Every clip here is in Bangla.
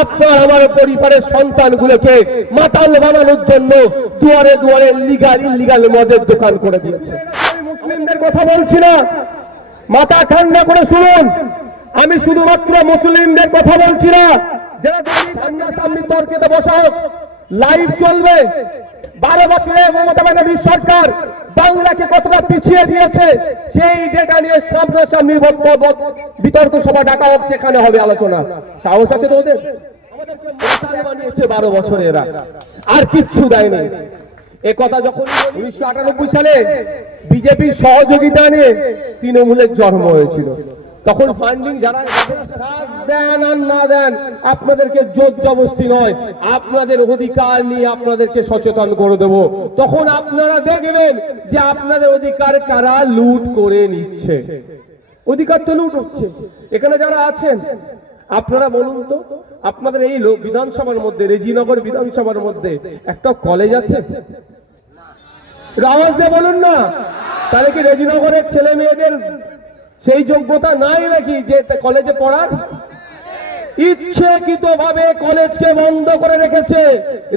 আপনার, আমার পরিবারের সন্তানগুলোকে মাতাল বানানোর জন্য দুয়ারে দুয়ারে লিগাল ইলিগাল মদের দোকান করে দিয়েছে। মুসলিমদের কথা বলছি না। মাথা ঠান্ডা করে শুনুন। আমি শুধুমাত্র মুসলিমদের কথা বলছি না। যারা সামনাসামনি তর্কেতে বসা হোক লাইভ চলবে। বারো বছরে মমতা ব্যানার্জির সরকার বাংলাকে কতটা পিছিয়ে দিয়েছে, সেই ডেটা নিয়ে সামনাসামনি বিতর্ক সভা ডাকা হোক, সেখানে হবে আলোচনা। সাহস আছে তো ওদের বারো বছর এরা। আর কিচ্ছু দেয়নি এ কথা যখন উনিশশো আটানব্বই সালে বিজেপির সহযোগিতা নিয়ে তৃণমূলের জন্ম হয়েছিল। তখন ফান্ডিং যারা সাথ দেন আর না দেন আপনাদেরকে জোর জবস্তি নয় আপনাদের অধিকার নিয়ে আপনাদেরকে সচেতন করে দেব। তখন আপনারা দেখবেন যে আপনাদের অধিকার কারা লুট করে নিচ্ছে। অধিকার তো লুট হচ্ছে। এখানে যারা আছেন আপনারা বলুন তো আপনাদের এই বিধানসভার মধ্যে রেজিনগর বিধানসভার মধ্যে একটা কলেজ আছে? আওয়াজ দিয়ে বলুন না। তাহলে কি রেজিনগরের ছেলে মেয়েদের সেই যোগ্যতা নাই নাকি যে কলেজে পড়ার? ইচ্ছেকৃত ভাবে কলেজকে বন্ধ করে রেখেছে।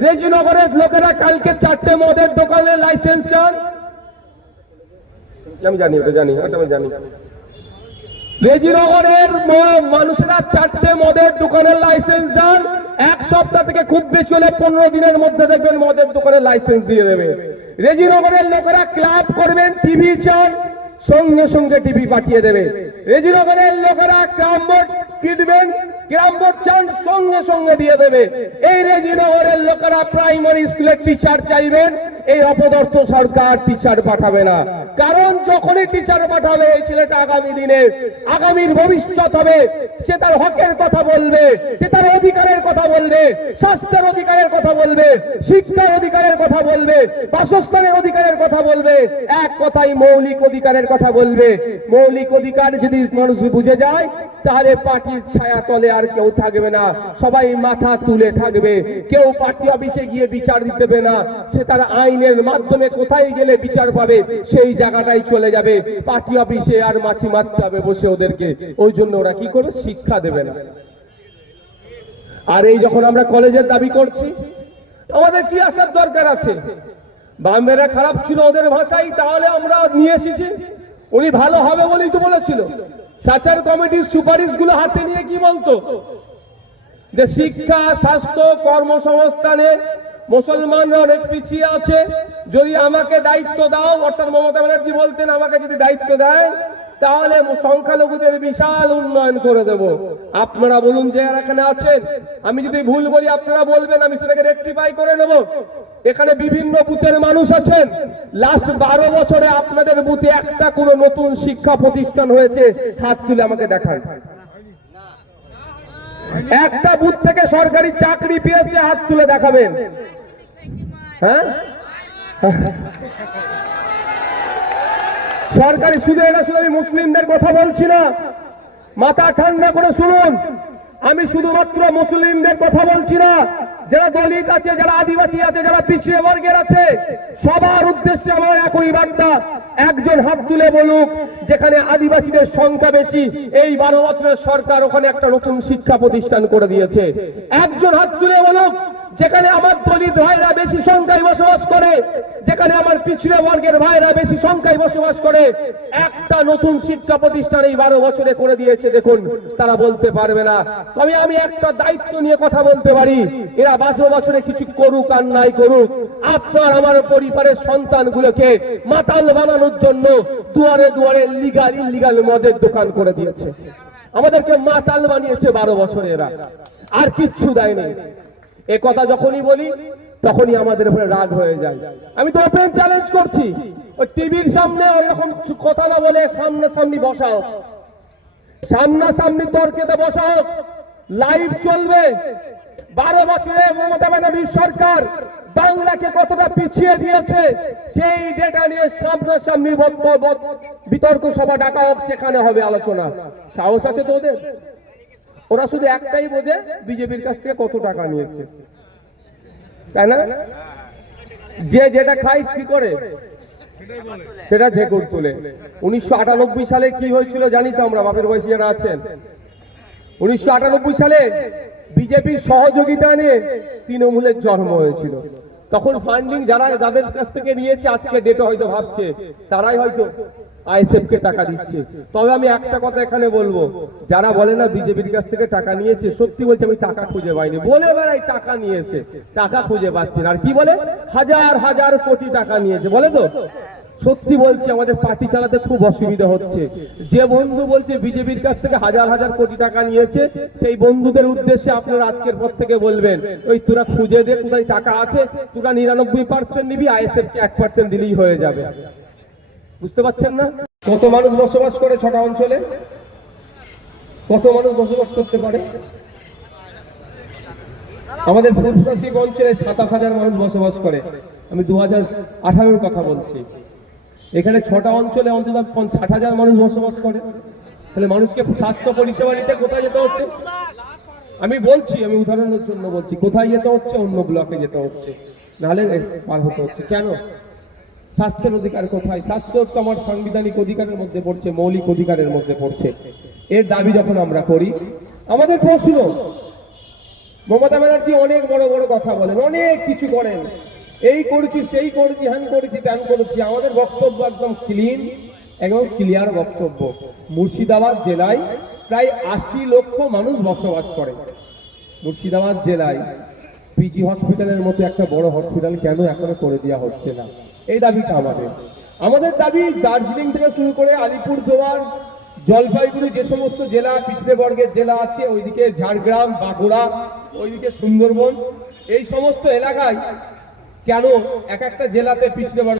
রেজিনগরের লোকেরা কালকে চারটে মদের দোকানের লাইসেন্স চান। আমি জানি, ওটা জানি আমি জানি। রেজিনগরের মানুষেরা চারটে মদের দোকানের লাইসেন্স চান। এক সপ্তাহ থেকে খুব বেশি হলে পনেরো দিনের মধ্যে দেখবেন মদের দোকানের লাইসেন্স দিয়ে দেবে। রেজিনগরের লোকেরা ক্লাব করবেন টিভি চান। সঙ্গে সঙ্গে টিভি পাঠিয়ে দেবে। রেজিনগরের লোকেরা ক্রাম বোর্ড কিনবেন, ক্রাম বোর্ড চান, সঙ্গে সঙ্গে দিয়ে দেবে। এই রেজিনগরের লোকেরা প্রাইমারি স্কুলের টিচার চাইবেন। এই অপদর্থ সরকার টিচার পাঠাবে না। কারণ যখনই টিচার পাঠাবে এই ছেলেটা আগামী দিনে আগামীর ভবিষ্যৎ হবে। সে তার হকের কথা বলবে, সে তার অধিকারের কথা বলবে, স্বাস্থ্যের অধিকারের কথা বলবে, শিক্ষার অধিকারের কথা বলবে, বাসস্থানের অধিকারের কথা বলবে, এক কথাই মৌলিক অধিকারের কথা বলবে। মৌলিক অধিকার যদি মানুষ বুঝে যায়, তাহলে পার্টির ছায়া তলে আর কেউ থাকবে না। সবাই মাথা তুলে থাকবে। কেউ পার্টি অফিসে গিয়ে বিচার দিতে না। সে তার আইনের মাধ্যমে কোথায় গেলে বিচার পাবে, সেই জায়গাটাই চলে যাবে। পার্টি অফিসে আর মাছি মারতে হবে বসে ওদেরকে। ওই জন্য ওরা কি করবে শিক্ষা দেবে না। আর এই যখন আমরা কলেজের দাবি করছি, আমাদের কি আসার দরকার আছে? বামেরা খারাপ ছিল ওদের ভাষাই তাহলে আমরা নিয়ে এসেছি। উনি ভালো হবে বলেই তো বলেছিল। সাচার কমিটির সুপারিশগুলো হাতে নিয়ে কি বলতো? যে শিক্ষা, স্বাস্থ্য কর্মসংস্থানে মুসলমানরা অনেক পিছিয়ে আছে। যদি আমাকে দায়িত্ব দাও অর্থাৎ মমতা ব্যানার্জি বলতেন, আমাকে যদি দায়িত্ব দেয়, তাহলে সংখ্যালঘুদের বিশাল উন্নয়ন করে দেব। আপনারা বলুন যে এখানে আছেন। আমি যদি ভুল বলি, আপনারা বলবেন, আমি সেটাকে রেকটিফাই করে নেব। এখানে বিভিন্ন বুথের মানুষ আছেন। লাস্ট বারো বছরে আপনাদের বুথে একটা কোনো নতুন শিক্ষা প্রতিষ্ঠান হয়েছে। হাত তুলে আমাকে দেখান। একটা বুথ থেকে সরকারি চাকরি পেয়েছে, হাত তুলে দেখাবেন। হ্যাঁ? সরকারি শুধু এটা শুধু আমি মুসলিমদের কথা বলছি না, মাথা ঠান্ডা করে শুনুন। আমি শুধুমাত্র মুসলিমদের কথা বলছি না, যারা দলিত আছে, যারা আদিবাসী আছে, যারা পিছিয়ে বর্গের আছে, সবার উদ্দেশ্যে আমার একই বার্তা, একজন হাত তুলে বলুক, যেখানে আদিবাসীদের সংখ্যা বেশি, এই বারো বছরের সরকার ওখানে একটা নতুন শিক্ষা প্রতিষ্ঠান করে দিয়েছে। একজন হাত তুলে বলুক যেখানে আমার দলিত ভাইরা বেশি সংখ্যায় বসবাস করে, যেখানে আমার পিছড়ে বর্গের ভাইরা বেশি সংখ্যায় বসবাস করে, একটা নতুন শিক্ষা প্রতিষ্ঠান এই বারো বছরে করে দিয়েছে, দেখুন, তারা বলতে পারবে না। তবে আমি একটা দায়িত্ব নিয়ে কথা বলতে পারি, এরা বারো বছরে কিছু করুক আর নাই করুক, আপনার আমার পরিবারের সন্তানগুলোকে মাতাল বানানোর জন্য দুয়ারে দুয়ারে লিগাল ইলিগাল মদের দোকান করে দিয়েছে। আমাদেরকে মাতাল বানিয়েছে বারো বছরে এরা, আর কিচ্ছু দেয়নি। এ কথা যখনই বলি, তখনই আমাদের উপরে রাগ হয়ে যায়। আমি তো ওপেন চ্যালেঞ্জ করছি। ওই টিভির সামনে ওই রকম কথা না বলে সামনে সামনি বসা হোক। সামনাসামনি তর্কেতে বসা হোক। লাইভ চলবে। বারো বছরে মমতা ব্যানার্জির সরকার বাংলাকে কতটা পিছিয়ে দিয়েছে, সেই ডেটা নিয়ে সামনাসামনি বিতর্ক সভা ডাকা হোক, সেখানে হবে আলোচনা। সাহস আছে তো ওদের ওরা শুধু একটাই বোঝে বিজেপির কাছ থেকে কত টাকা নিয়েছে। তাই না? যে যেটা খাই কি করে, সেটা ঢেকুর তুলে। উনিশশো আটানব্বই সালে কি হয়েছিল জানি তো আমরা, বাপের বয়সী যারা আছেন। উনিশশো আটানব্বই সালে বিজেপির সহযোগিতা নিয়ে তৃণমূলের জন্ম হয়েছিল। তখন ফান্ডিং যারা যাদের কাছ থেকে নিয়েছে, আজকে ডেটে হয়তো ভাবছে, তারাই হয়তো আইএসএফ কে টাকা দিচ্ছে। তবে আমি একটা কথা এখানে বলব, যারা বলে না বিজেপির কাছ থেকে টাকা নিয়েছে, সত্যি বলছে আমি টাকা খুঁজে পাইনি। বলে বেড়াই টাকা নিয়েছে, টাকা খুঁজে পাচ্ছেন আর কি বলে? হাজার হাজার কোটি টাকা নিয়েছে, বলে তো? সত্যি বলছি, আমাদের পার্টি চালাতে খুব অসুবিধা হচ্ছে। যে বন্ধু বলছে বিজেপির কাছ থেকে হাজার হাজার কোটি টাকা নিয়েছে, সেই বন্ধুদের উদ্দেশ্যে আপনারা আজকের পর থেকে বলবেন, ওই তোরা খুঁজে দে কোথায় টাকা আছে, তোরা নিরানব্বই পার্সেন্ট নিবি আইএসএফ কে এক পার্সেন্ট দিলেই হয়ে যাবে। বুঝতে পারছেন না? কত মানুষ বসবাস করে ছটা অঞ্চলে? কত মানুষ বসবাস করতে পারে? আমাদের পূর্বশিব অঞ্চলে সাতাশ হাজার মানুষ বসবাস করে। আমি দু হাজার আঠারোর কথা বলছি। এখানে ছটা অঞ্চলে অন্তত ষাট হাজার মানুষ বসবাস করে। তাহলে মানুষকে স্বাস্থ্য পরিষেবা নিতে কোথায় যেতে হচ্ছে? আমি বলছি, আমি উদাহরণের জন্য বলছি, কোথায় যেতে হচ্ছে? অন্য ব্লকে যেতে হচ্ছে। নাহলে পার হতে হচ্ছে। কেন? স্বাস্থ্যের অধিকার কোথায়? স্বাস্থ্য তো আমার সাংবিধানিক অধিকারের মধ্যে পড়ছে, মৌলিক অধিকারের মধ্যে পড়ছে। এর দাবি যখন আমরা করি, আমাদের প্রশ্ন, মমতা ব্যানার্জি অনেক বড় বড় কথা বলেন, অনেক কিছু করেন। এই করেছি, সেই করেছি হ্যান করেছি ত্যান করেছি, আমাদের বক্তব্য একদম ক্লিন একদম ক্লিয়ার বক্তব্য। মুর্শিদাবাদ জেলায় প্রায় আশি লক্ষ মানুষ বসবাস করে। মুর্শিদাবাদ জেলায় পিজি হসপিটালের মতো একটা বড় হসপিটাল কেন এখনও করে দেওয়া হচ্ছে না? এই দাবিটা আমাদের। আমাদের দাবি দার্জিলিং থেকে শুরু করে আলিপুর দুয়ার জলপাইগুড়ি যে সমস্ত জেলা, পিছড়ে বর্গের জেলা আছে, ওইদিকে ঝাড়গ্রাম, বাঁকুড়া, ওইদিকে সুন্দরবন, এই সমস্ত এলাকায় কেন এক একটা জেলাতে পিছড়ে বর্গ